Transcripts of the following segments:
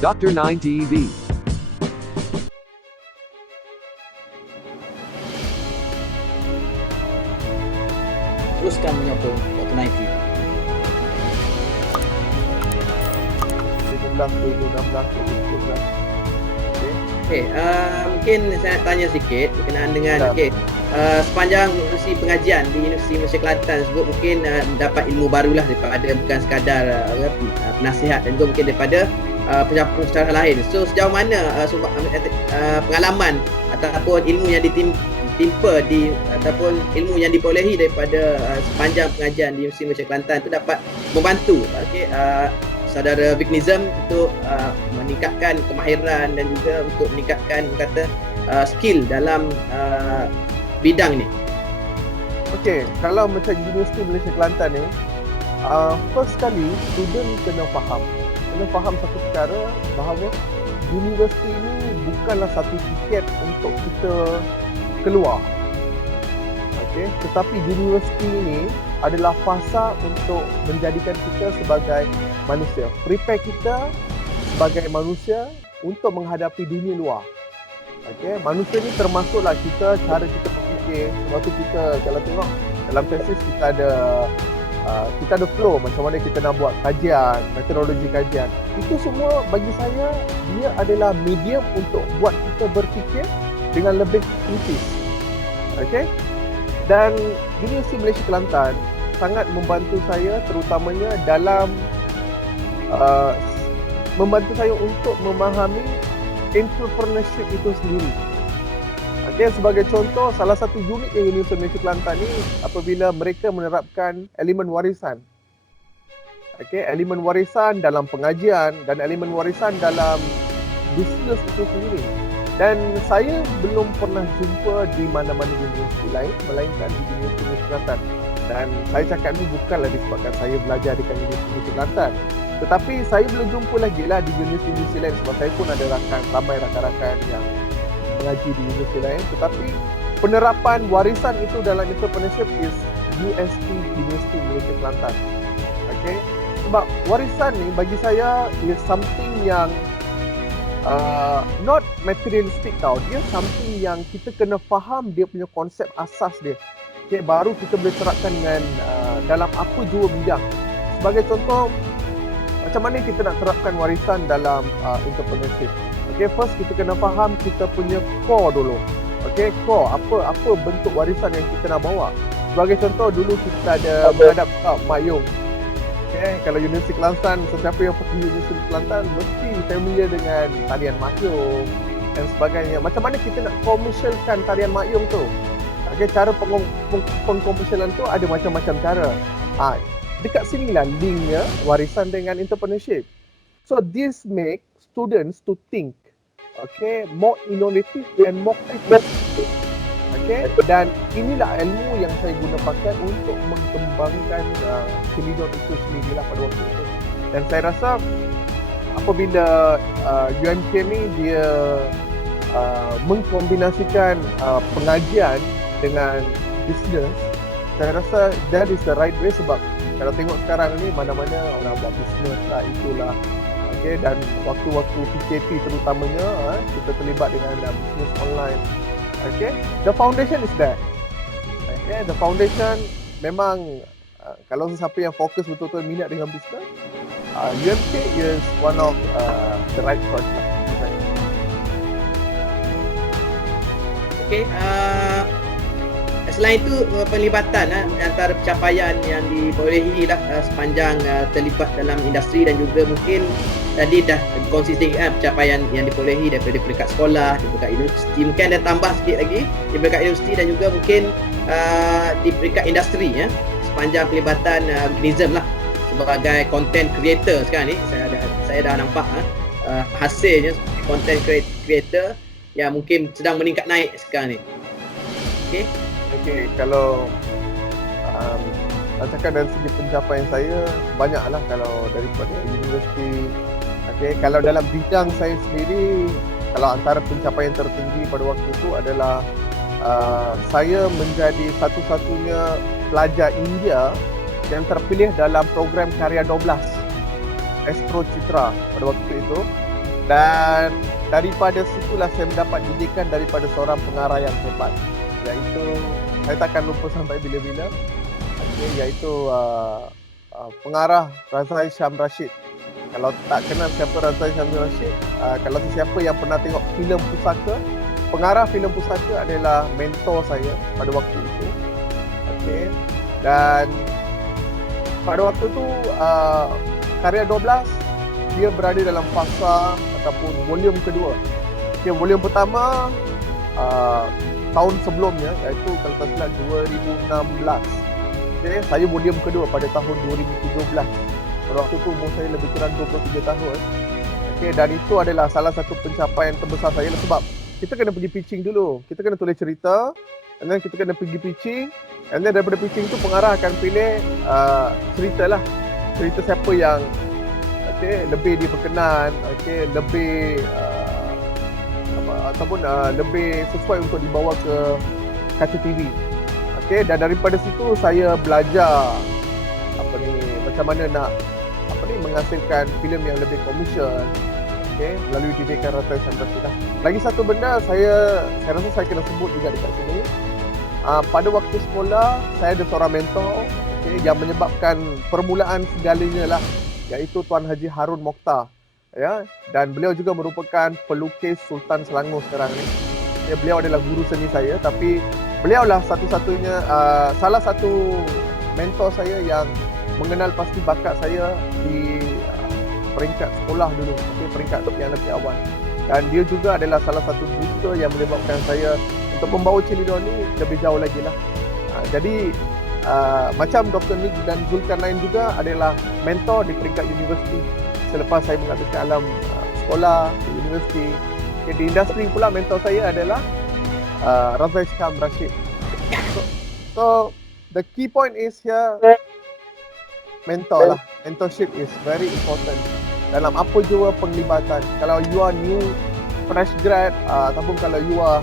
Dr. 9 TV. Teruskan menyokong Dr. 9 TV. 17, 2016, 2017. Okey, mungkin saya nak tanya sikit berkenaan dengan Ya. sepanjang usia pengajian di Universiti Malaysia Kelantan tersebut mungkin dapat ilmu barulah daripada bukan sekadar penasihat dan juga mungkin daripada pensyarah lain. So sejauh mana pengalaman ataupun ilmu yang ditimpa ataupun ilmu yang diperolehi daripada sepanjang pengajian di Universiti Malaysia Kelantan itu dapat membantu saudara Vic Nizam untuk meningkatkan kemahiran dan juga untuk meningkatkan skill dalam bidang ni. Okey, kalau macam Universiti Malaysia Kelantan ni, first sekali student kena faham satu perkara bahawa universiti ini bukanlah satu tiket untuk kita keluar. Okey, tetapi universiti ini adalah fasa untuk menjadikan kita sebagai manusia, prepare kita sebagai manusia untuk menghadapi dunia luar. Okey, manusia ni termasuklah kita, cara kita berfikir. Sebab tu kita kalau tengok dalam tesis kita ada flow macam mana kita nak buat kajian, metodologi kajian. Itu semua bagi saya dia adalah medium untuk buat kita berfikir dengan lebih kritis. Okey? Dan Universiti Malaysia Kelantan sangat membantu saya terutamanya dalam membantu saya untuk memahami entrepreneurship itu sendiri. Okay, sebagai contoh, salah satu unit yang Universiti Malaysia Kelantan ni apabila mereka menerapkan elemen warisan. Okay, elemen warisan dalam pengajian dan elemen warisan dalam bisnes itu sendiri. Dan saya belum pernah jumpa di mana-mana universiti lain melainkan di Universiti Malaysia Kelantan. Dan saya cakap ni bukanlah disebabkan saya belajar dekat Universiti Malaysia Kelantan. Tetapi saya boleh jumpa lagi lah di universiti lain sebab saya pun ada ramai rakan-rakan yang mengaji di universiti lain. Tetapi penerapan warisan itu dalam entrepreneurship is UST Universiti Malaysia Kelantan. Okay? Sebab warisan ni bagi saya is something yang not materialistic tau. Dia something yang kita kena faham dia punya konsep asas dia. Okay, baru kita boleh terapkan dengan dalam apa jua bidang. Sebagai contoh, macam mana kita nak terapkan warisan dalam entrepreneurship. Okay, first kita kena faham kita punya core dulu. Okay, core, apa bentuk warisan yang kita nak bawa. Sebagai contoh, dulu kita ada menghadap Mak Yong. Okay, kalau Universiti Kelantan, sesiapa yang pergi Universiti Kelantan mesti familiar dengan tarian Mak Yong dan sebagainya. Macam mana kita nak komersialkan tarian Mak Yong tu? Okay, cara pengkomersialan tu ada macam-macam cara. Dekat sinilah linknya warisan dengan entrepreneurship. So this make students to think, okay, more innovative and more critical. Okay, dan inilah ilmu yang saya guna pakai untuk mengembangkan Kilidon itu sendirilah pada waktu itu. Dan saya rasa apabila UMK ni dia mengkombinasikan pengajian dengan business, saya rasa that is the right way. Sebab kalau tengok sekarang ni mana-mana orang buat bisnes lah, itulah. Okay, dan waktu-waktu PKP terutamanya kita terlibat dengan bisnes online. Okay, the foundation is there. Okay, the foundation memang kalau sesiapa yang fokus betul-betul minat dengan bisnes, UMK is one of the right choice lah. Okay, selain itu penglibatan antara pencapaian yang diperolehi sepanjang terlibat dalam industri dan juga mungkin tadi dah konsisten pencapaian yang diperolehi daripada peringkat sekolah, di peringkat universiti, mungkin ada tambah sikit lagi di peringkat universiti dan juga mungkin di peringkat industri sepanjang pelibatan Nizam lah sebagai content creator sekarang ni. Saya dah nampak hasilnya content creator yang mungkin sedang meningkat naik sekarang ni. Okay, kalau cakap dari segi pencapaian saya, banyaklah kalau daripada universiti. Okay, kalau dalam bidang saya sendiri, kalau antara pencapaian tertinggi pada waktu itu adalah saya menjadi satu-satunya pelajar India yang terpilih dalam program Karya 12 Astro Citra pada waktu itu. Dan daripada situlah saya mendapat didikan daripada seorang pengarah yang hebat, iaitu saya takkan lupa sampai bila-bila, iaitu pengarah Razai Syam Rashid. Kalau tak kenal siapa Razai Syam Rashid, kalau sesiapa yang pernah tengok filem Pusaka, pengarah filem Pusaka adalah mentor saya pada waktu itu. Dan pada waktu tu Karya 12 dia berada dalam fasa ataupun volume kedua. Volume pertama tahun sebelumnya, iaitu kalau tak silap 2016. Saya volume kedua pada tahun 2017. Pada waktu tu umur saya lebih kurang 23 tahun. Dan itu adalah salah satu pencapaian terbesar saya sebab kita kena pergi pitching dulu. Kita kena tulis cerita, and then kita kena pergi pitching, and then daripada pitching tu pengarah akan pilih cerita siapa yang lebih diperkenan, lebih ataupun lebih sesuai untuk dibawa ke kaca TV. Dan daripada situ saya belajar macam mana nak menghasilkan filem yang lebih komersial, melalui didikan Razai Syam Rashid. Lagi satu benda saya rasa saya kena sebut juga dekat sini. Pada waktu sekolah saya ada seorang mentor yang menyebabkan permulaan segalanya lah, iaitu Tuan Haji Harun Mokhtar, dan beliau juga merupakan pelukis Sultan Selangor sekarang ni. Beliau adalah guru seni saya, tapi beliau lah satu-satunya salah satu mentor saya yang mengenal pasti bakat saya di peringkat sekolah dulu, peringkat yang lebih awal. Dan dia juga adalah salah satu booster yang menyebabkan saya untuk membawa Chelidon ni lebih jauh lagi lah. Jadi macam Dr. Nick dan Zulkarnain juga adalah mentor di peringkat universiti selepas saya menghabiskan alam sekolah di universiti. Di industri pula mentor saya adalah Razai Syam Rashid. So the key point is here, mentorship is very important dalam apa jua penglibatan. Kalau you are new fresh grad ataupun kalau you are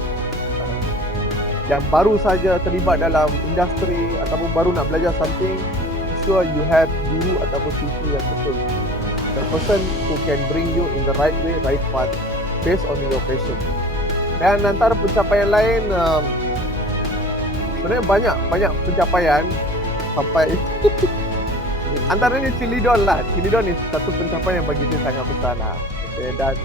yang baru saja terlibat dalam industri ataupun baru nak belajar something, sure you have guru ataupun tutor yang betul, the person who can bring you in the right way, right path based on your passion. Dan antara pencapaian lain, sebenarnya banyak pencapaian sampai antaranya Chelidon lah. Chelidon ni satu pencapaian yang bagi saya sangat besar lah. Dan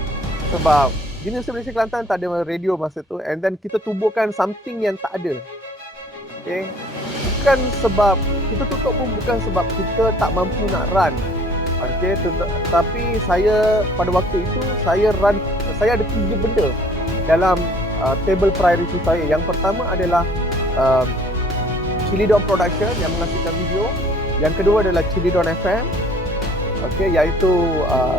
sebab Universiti Malaysia Kelantan tak ada radio masa tu, and then kita tubuhkan something yang tak ada. Bukan sebab kita tutup pun bukan sebab kita tak mampu nak run. Tapi saya pada waktu itu saya ada 3 benda dalam table priority saya. Yang pertama adalah Chelidon Production yang menghasilkan video. Yang kedua adalah Chelidon FM, iaitu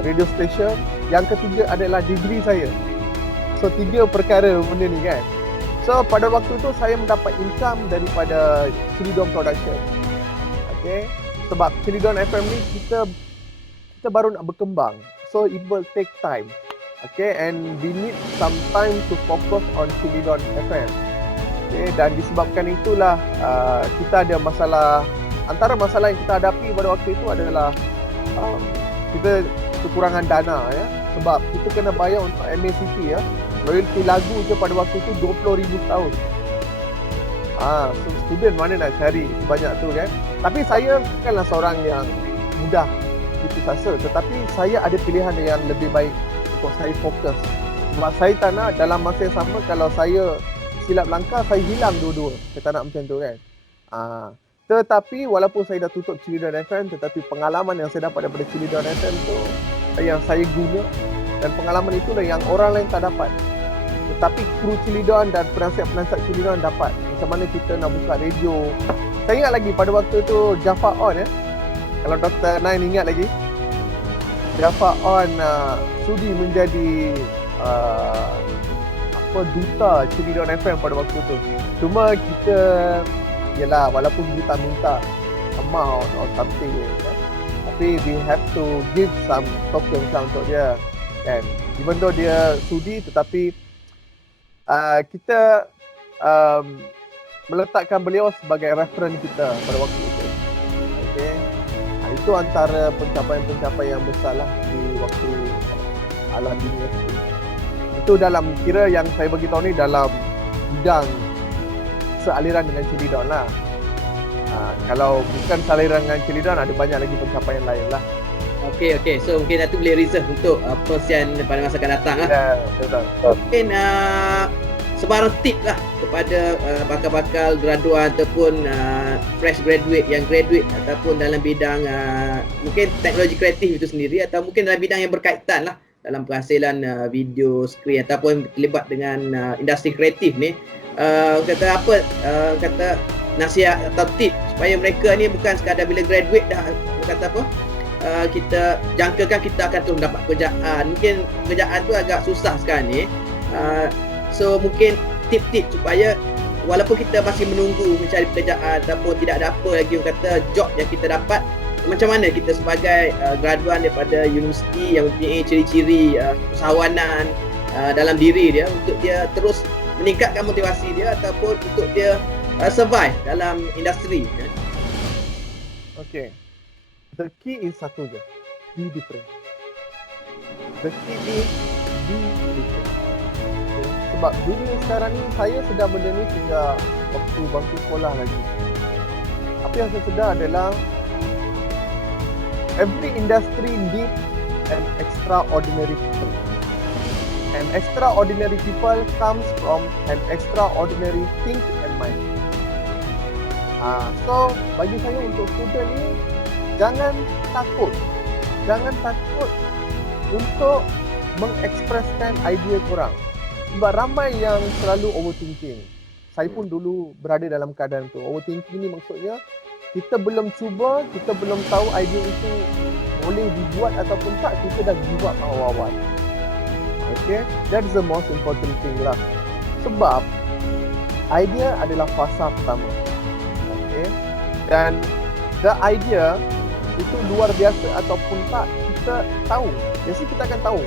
radio station. Yang ketiga adalah degree saya. So 3 perkara benda ni kan. So pada waktu tu saya mendapat income daripada Chelidon Production. Sebab Chelidon FM ni kita baru nak berkembang. So it will take time. And we need some time to focus on Chelidon FM. Dan disebabkan itulah kita ada masalah. Antara masalah yang kita hadapi pada waktu itu adalah kita kekurangan dana, sebab kita kena bayar untuk MACP, royalty lagu je pada waktu itu 20,000 setahun. So student mana nak cari sebanyak tu kan. Tapi saya bukanlah seorang yang mudah putus asa, tetapi saya ada pilihan yang lebih baik untuk saya fokus. Sebab saya tak nak dalam masa yang sama kalau saya silap langkah, saya hilang dua-dua. Saya tak nak macam tu kan. Tetapi walaupun saya dah tutup Chelidon FM, tetapi pengalaman yang saya dapat daripada Chelidon FM tu yang saya guna, dan pengalaman itulah yang orang lain tak dapat. Tetapi kru Chelidon dan penasihat-penasihat Chelidon dapat. Macam mana kita nak buka radio. Saya ingat lagi pada waktu tu Jafar On, kalau Dr. Nain ingat lagi, Jafar On sudi menjadi duta Chelidon FM pada waktu tu. Cuma kita, yelah, walaupun kita minta amount or something, tapi we have to give some token untuk dia kan. Even though dia sudi, tetapi kita meletakkan beliau sebagai reference kita pada waktu itu. Itu antara pencapaian-pencapaian yang besar lah di waktu alam universiti. Itu dalam kira yang saya bagi tahu ni dalam bidang sealiran dengan Celidon lah. Kalau bukan sealiran dengan Celidon, ada banyak lagi pencapaian lain lah. Okey. So mungkin Datuk boleh reserve untuk persian pada masa akan datang lah. Ya, betul. Mungkin sebarang tip lah kepada bakal-bakal graduan ataupun fresh graduate yang graduate ataupun dalam bidang mungkin teknologi kreatif itu sendiri atau mungkin dalam bidang yang berkaitan lah dalam penghasilan video, skrin ataupun terlibat dengan industri kreatif ni. Kata nasihat atau tip supaya mereka ni bukan sekadar bila graduate dah kata apa kita jangkakan kita akan terus dapat pekerjaan. Mungkin pekerjaan tu agak susah sekarang ni. So mungkin tip-tip supaya walaupun kita masih menunggu mencari pekerjaan ataupun tidak ada apa lagi kata job yang kita dapat, macam mana kita sebagai graduan daripada universiti yang mempunyai ciri-ciri usahawanan dalam diri dia untuk dia terus meningkatkan motivasi dia ataupun untuk dia survive dalam industri. Okay. The key is satu je. Be different. The key is be different. Okay. Sebab dunia sekarang ni, saya sedar benda ni sejak waktu bangku sekolah lagi. Apa yang saya sedar adalah every industry needs an extraordinary people. And extraordinary people comes from an extraordinary think and mind. So bagi saya untuk student ni, jangan takut untuk mengekspreskan idea korang. Sebab ramai yang selalu overthinking. Saya pun dulu berada dalam keadaan tu. Overthinking ni maksudnya kita belum cuba, kita belum tahu idea itu boleh dibuat ataupun tak, kita dah give up awal-awal. Okay, that's the most important thing lah. Sebab idea adalah fasa pertama. Okay, dan the idea itu luar biasa ataupun tak, kita tahu. Biasanya kita akan tahu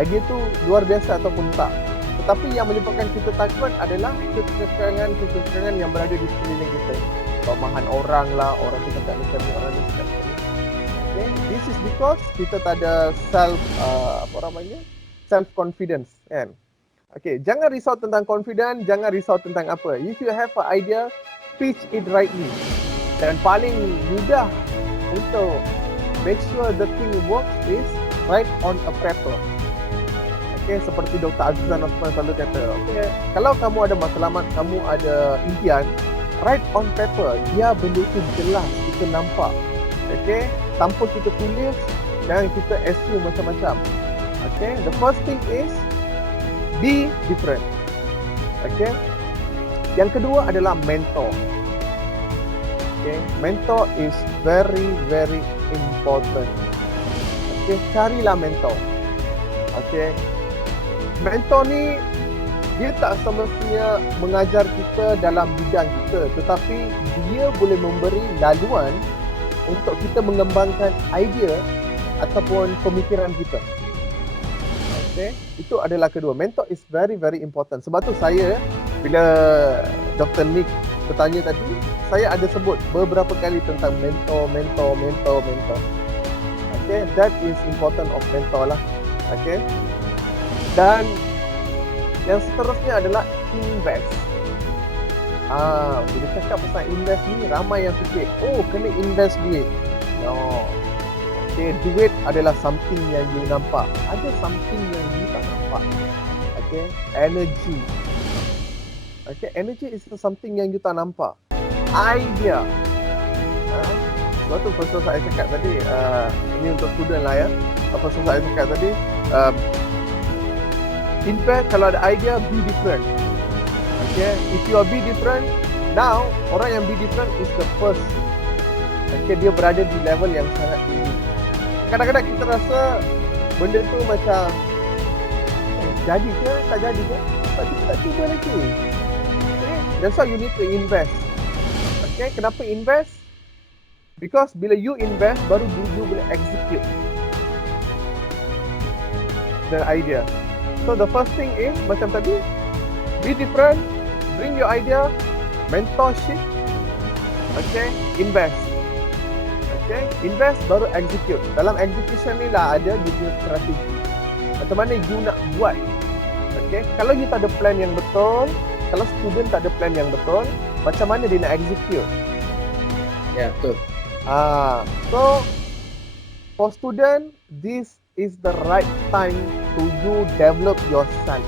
idea tu luar biasa ataupun tak. Tetapi yang menyebabkan kita takut adalah kekekangan yang berada di sekeliling kita. Kelemahan orang lah, orang tu cakap macam ni, orang ni cakap macam ni. Okay, this is because kita tak ada self confidence, kan? Okay, jangan risau tentang confidence, jangan risau tentang apa. If you have an idea, pitch it rightly. Dan paling mudah untuk make sure the thing works is write on a paper. Okay, seperti Dr. Azizan Osman selalu kata, okay, kalau kamu ada matlamat, kamu ada impian, write on paper. Dia benda itu jelas, kita nampak. Okay, tanpa kita tulis, jangan kita assume macam-macam. Okay, the first thing is be different. Okay, yang kedua adalah mentor. Okay, mentor is very very important. Okay, carilah mentor. Okay, mentor ni dia tak semestinya mengajar kita dalam bidang kita, tetapi dia boleh memberi laluan untuk kita mengembangkan idea ataupun pemikiran kita. Okay, itu adalah kedua. Mentor is very very important. Sebab tu saya bila Dr. Nick bertanya tadi, saya ada sebut beberapa kali tentang mentor. Okay, that is important of mentor lah. Okay, dan yang seterusnya adalah invest. Bila cakap pasal invest ni, ramai yang fikir, oh kena invest duit. No. Okay, duit adalah something yang you nampak. Ada something yang you tak nampak. Okay, energy. Okay, energy is something yang you tak nampak. Idea. Sebab tu pasal saya cakap tadi, ini untuk student lah ya. Pasal saya cakap tadi, invest, kalau ada idea, be different. Okay, if you are be different, now orang yang be different is the first. Okay, dia berada di level yang sangat tinggi. Kadang-kadang kita rasa benda tu macam jadi ke, tak jadi ke, tapi kita tak cuba lagi. Okay, that's why you need to invest. Okay, kenapa invest? Because bila you invest, baru you boleh execute the idea. So the first thing is, macam tadi, be different, bring your idea, mentorship, okay, invest. Okay, invest baru execute. Dalam execution ni lah ada dia punya strategi. Macam mana you nak buat. Okay, kalau you tak ada plan yang betul, kalau student tak ada plan yang betul, macam mana dia nak execute? Ya, betul. So for student, this is the right time to you develop yourself.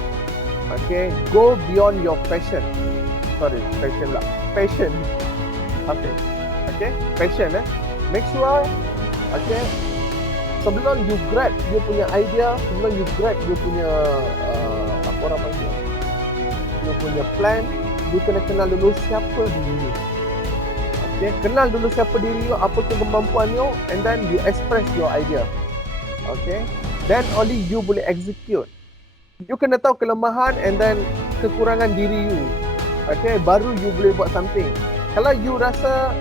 Okay, go beyond your passion. Sorry, passion lah. Passion. Okay, passion. Make sure, okay, sebelum you grab dia punya idea, sebelum you grab dia punya apa orang panggil, dia punya plan, you kena kenal dulu siapa diri you. Okay, kenal dulu siapa diri you, apa kemampuan you, and then you express your idea. Okay, then only you boleh execute. You kena tahu kelemahan and then kekurangan diri you. Okay, baru you boleh buat something. Kalau you rasa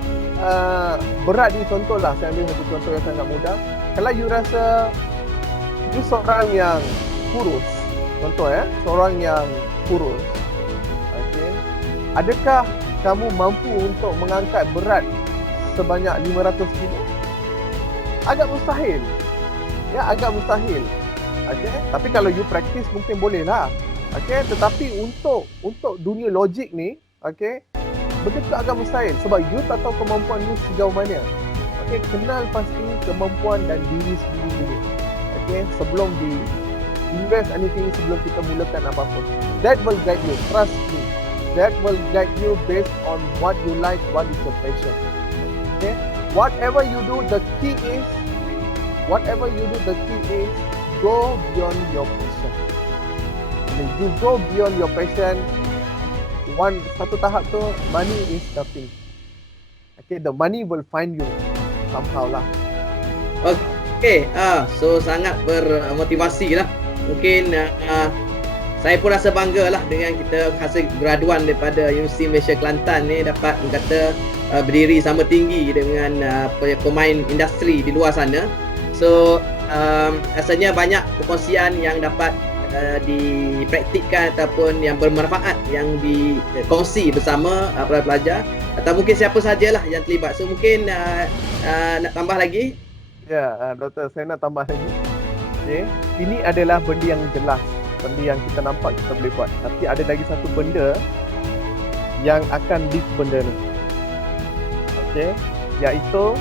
berat ni, contoh lah, saya ambil satu contoh yang sangat mudah. Kalau you rasa you seorang yang kurus, contoh seorang yang kurus. Okay, adakah kamu mampu untuk mengangkat berat sebanyak 500 kilo? Agak mustahil. Ya, agak mustahil. Okay, tapi kalau you practice mungkin boleh lah. Okay, tetapi untuk dunia logik ni, okay, benda tu agak mustahil sebab you tak tahu kemampuan you sejauh mana. Okay, kenal pasti kemampuan dan diri sendiri dulu. Okay, sebelum di invest anything, sebelum kita mulakan apa-apa. That will guide you, trust me. That will guide you based on what you like, what is your passion. Okay, whatever you do, the key is go beyond your passion. When you go beyond your passion, satu tahap tu, money is nothing. Okay, the money will find you somehow lah. Okay, so sangat bermotivasi lah. Mungkin saya pun rasa bangga lah dengan kita hasil graduan daripada Universiti Malaysia Kelantan ni dapat kata berdiri sama tinggi dengan pemain industri di luar sana. So rasanya banyak perkongsian yang dapat dipraktikkan ataupun yang bermanfaat yang dikongsi bersama para pelajar atau mungkin siapa sajalah yang terlibat. So mungkin nak tambah lagi? Ya, Doktor, saya nak tambah lagi. Okay, ini adalah benda yang jelas, benda yang kita nampak kita boleh buat. Tapi ada lagi satu benda yang akan lead benda ni. Okay, iaitu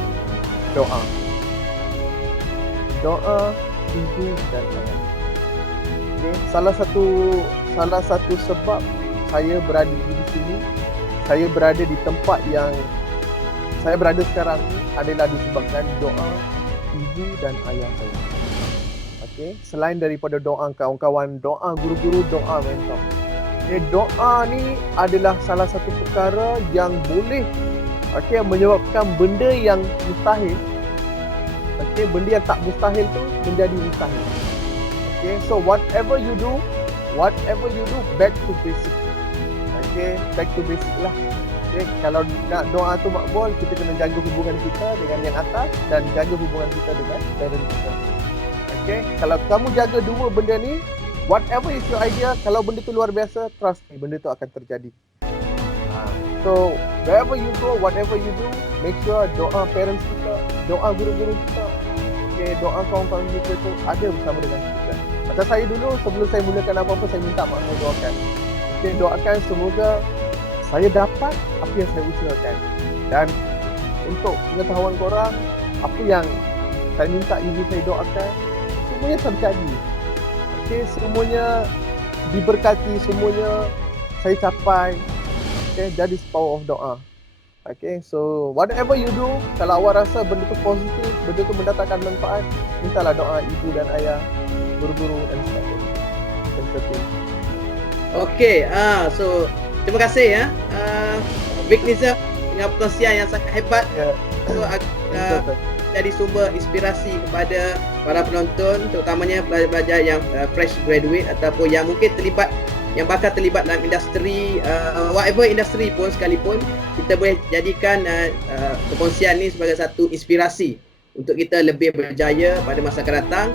doa. Doa ibu dan ayah. Okay, salah satu sebab saya berada di sini, saya berada di tempat yang saya berada sekarang ni adalah disebabkan doa ibu dan ayah saya. Okay, selain daripada doa kawan-kawan, doa guru-guru, doa mentor. Okay, doa ni adalah salah satu perkara yang boleh menyebabkan benda yang mustahil, benda yang tak mustahil tu menjadi mustahil. Okay, so whatever you do, back to basic. Okay, back to basic lah. Okay, kalau nak doa tu makbul, kita kena jaga hubungan kita dengan yang atas dan jaga hubungan kita dengan parent kita. Okay, kalau kamu jaga dua benda ni, whatever is your idea, kalau benda tu luar biasa, trust me, benda tu akan terjadi. So, wherever you go, whatever you do, make sure doa parents kita, doa guru-guru kita, okay, doa kawan-kawan kita tu ada bersama dengan kita. Macam saya dulu, sebelum saya mulakan apa-apa, saya minta mak saya doakan. Okay, doakan semoga saya dapat apa yang saya usahakan. Dan untuk pengetahuan korang, apa yang saya minta ibu saya doakan, semuanya terjadi. Okay, semuanya diberkati, semuanya saya capai. Okay, that is power of doa. Okay, so whatever you do, kalau awak rasa benda tu positif, benda tu mendatangkan manfaat, mintalah doa ibu dan ayah, guru-guru dan sebagainya. Okay, so terima kasih Vic Nizam dengan perkongsian yang sangat hebat. So jadi sumber inspirasi kepada para penonton, terutamanya pelajar-pelajar yang fresh graduate ataupun yang mungkin terlibat, yang bakal terlibat dalam industri, whatever industri pun sekalipun, kita boleh jadikan perkongsian ni sebagai satu inspirasi untuk kita lebih berjaya pada masa akan datang.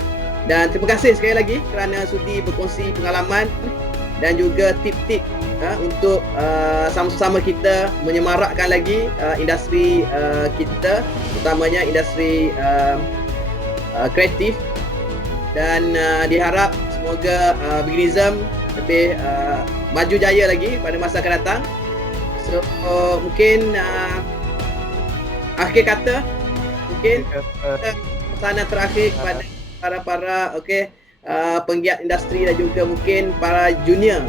Dan terima kasih sekali lagi kerana sudi berkongsi pengalaman dan juga tip-tip untuk sama-sama kita menyemarakkan lagi industri kita, terutamanya industri kreatif. dan diharap semoga veganism lebih maju jaya lagi pada masa akan datang. So mungkin akhir kata mungkin pesanan terakhir kepada para penggiat industri dan juga mungkin para junior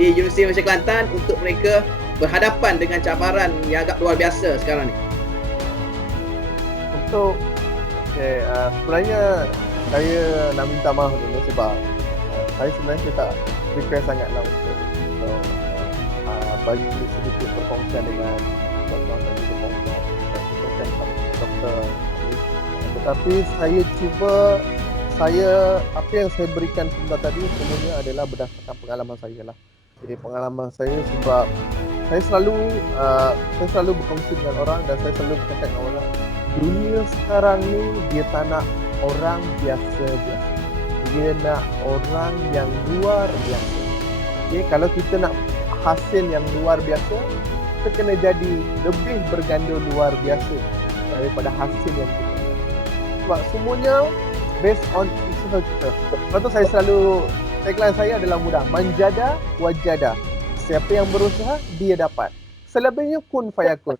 di Universiti Malaysia Kelantan untuk mereka berhadapan dengan cabaran yang agak luar biasa sekarang ni. Untuk sebenarnya saya nak minta maaf dulu sebab saya sebenarnya tak prepare sangatlah untuk bagi sedikit perkongsian dengan tuan-tuan dan juga puan-puan dan doktor. Tetapi saya cuba, apa yang saya berikan sebentar tadi semuanya adalah berdasarkan pengalaman saya lah. Jadi pengalaman saya sebab saya selalu berkongsi dengan orang dan saya selalu bercakap dengan orang, dunia sekarang ni dia tak nak orang biasa-biasa. Dia nak orang yang luar biasa. Okay, kalau kita nak hasil yang luar biasa, kita kena jadi lebih berganda luar biasa daripada hasil yang kita nak. Sebab semuanya based on usaha kita. Sebab tu saya selalu, tagline saya adalah mudah, manjada wajada. Siapa yang berusaha, dia dapat. Selebihnya kun fayakun.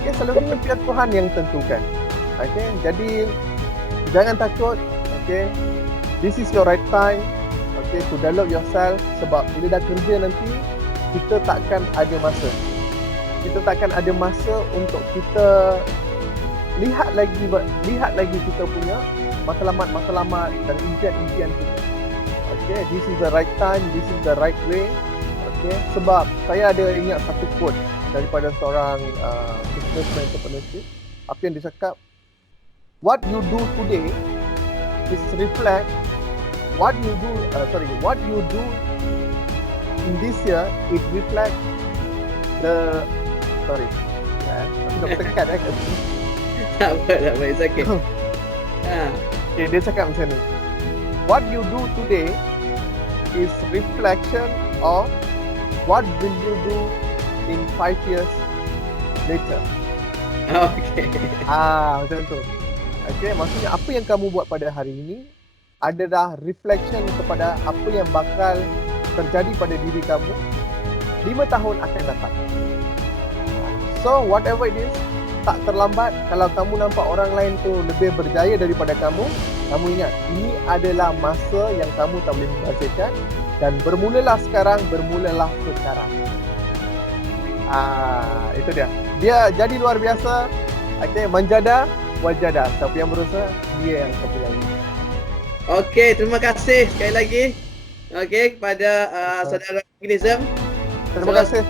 Okay, selebihnya biar Tuhan yang tentukan. Okay, jadi jangan takut. Okay, this is your right time. Okay, to develop yourself. Sebab bila dah kerja nanti, kita takkan ada masa. Kita takkan ada masa untuk kita lihat lagi kita punya matlamat dan impian-impian kita. Okay, this is the right time, this is the right way. Okay, sebab saya ada ingat satu quote daripada seorang businessman entrepreneurship. Apa yang dia cakap, what you do today is reflect what you do in this year, it reflect the aku dah tekan kat sini. Tak apa, it's okay. Okay, dia cakap macam ni, what you do today is reflection of what will you do in 5 years later. Okay. Macam tu. Okay, maksudnya apa yang kamu buat pada hari ini adalah reflection kepada apa yang bakal terjadi pada diri kamu 5 tahun akan datang. So whatever it is, tak terlambat. Kalau kamu nampak orang lain tu lebih berjaya daripada kamu ingat, ini adalah masa yang kamu tak boleh membazirkan. Dan bermulalah sekarang. Itu dia. Dia jadi luar biasa. Okay, manjada wajada. Siapa yang berusaha, dia yang terpilih. Okay, terima kasih sekali lagi. Okay, kepada saudara veganism. Terima kasih.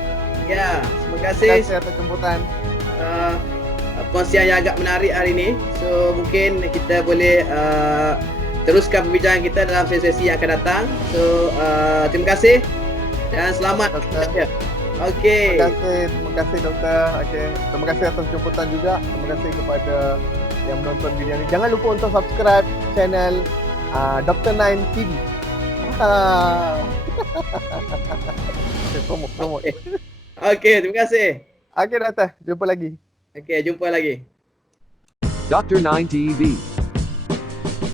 Ya, terima kasih. Terima kasih atas jemputan. Kongsian yang agak menarik hari ini. So mungkin kita boleh teruskan perbincangan kita dalam sesi yang akan datang. So terima kasih dan selamat. Okey. Terima kasih doktor. Okey. Terima kasih atas jemputan juga. Terima kasih kepada yang menonton video ini. Jangan lupa untuk subscribe channel Dr. Nine TV. Promote. Okey, terima kasih. Okey doktor, jumpa lagi. Okey, jumpa lagi. Dr. 9 TV.